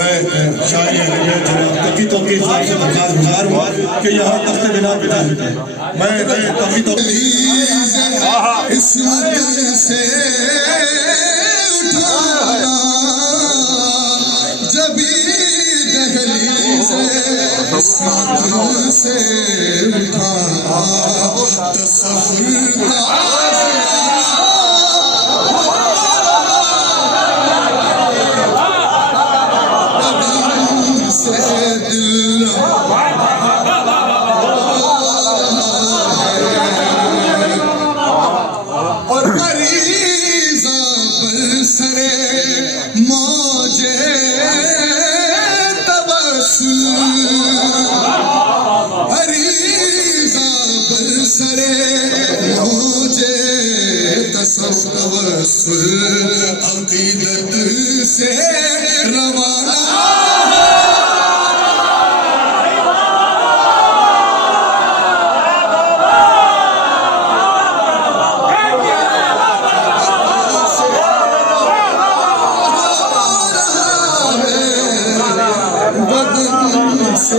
मैं शायरी तकी तो के हिसाब से गुजार हूँ कि यहाँ तख्त बिना बिना मैं तकी तो इसमत से उठाना जबी दहलीज़ इसमत से उठाना तसव्वुर अक़ीदत से रवाना बदन से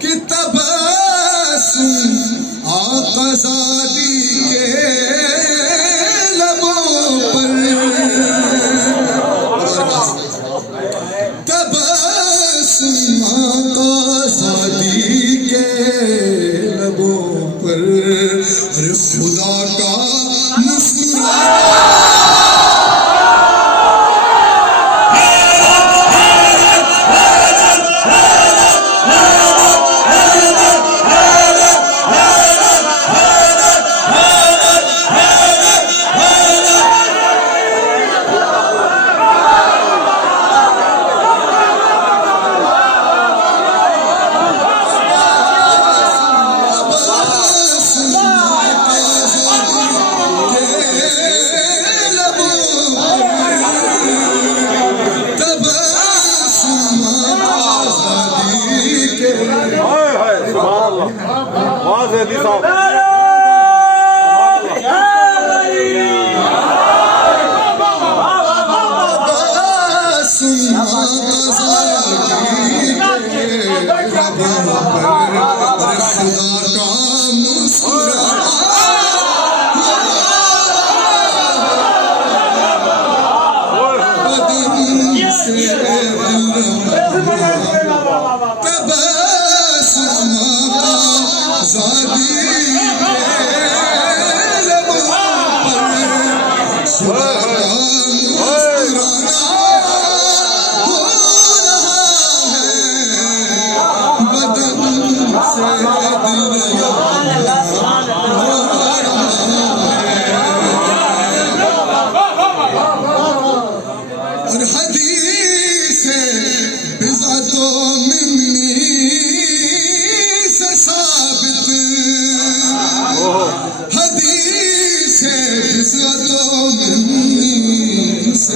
कि तबस्सुम आक़ाज़ादी के लबों पर तबस्सुम आक़ाज़ादी के लबों पर खुदा का मुस्कुराना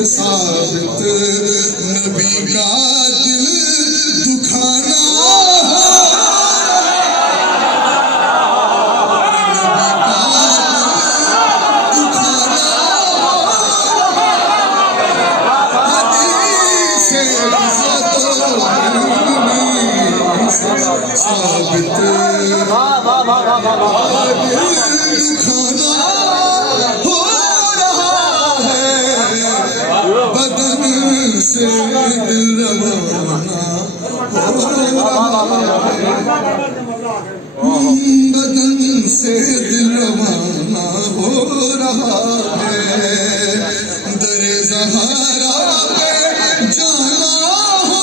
साबित नबी का दिल दुखाना साबित हो रहा है बदन से दिल रवाना हो रहा है बदन से दिल रवाना हो रहा है दरे ज़हरा पे जाना हो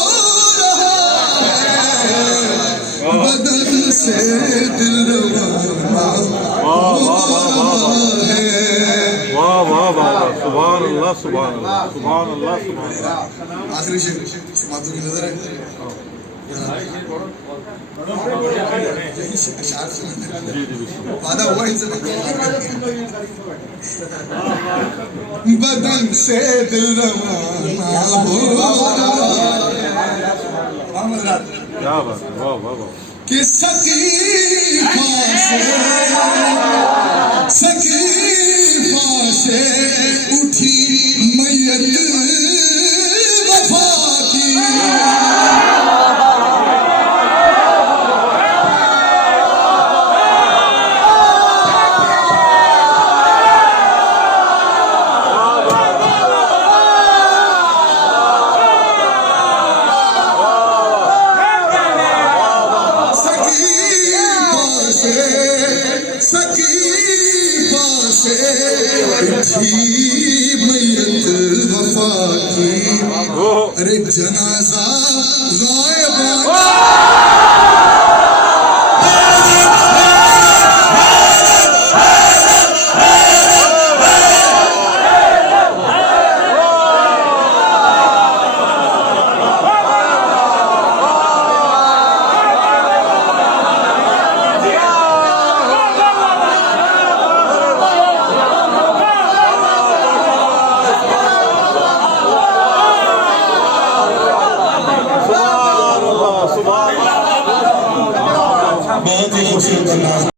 रहा है बदन से दिल रवाना हो रहा है। वाह वाह वाह सुभान अल्लाह सुभान अल्लाह सुभान अल्लाह सुभान अल्लाह। आखिरी शेर मातू की नजर है वादा हुआ इनसे बदन से दिल रवाना हो रहा है। क्या बात है, वाह वाह वाह। कि सकीफा से उठी मैयत वफा की सकीफा से उठी मैयत वफा की। अरे जनाजा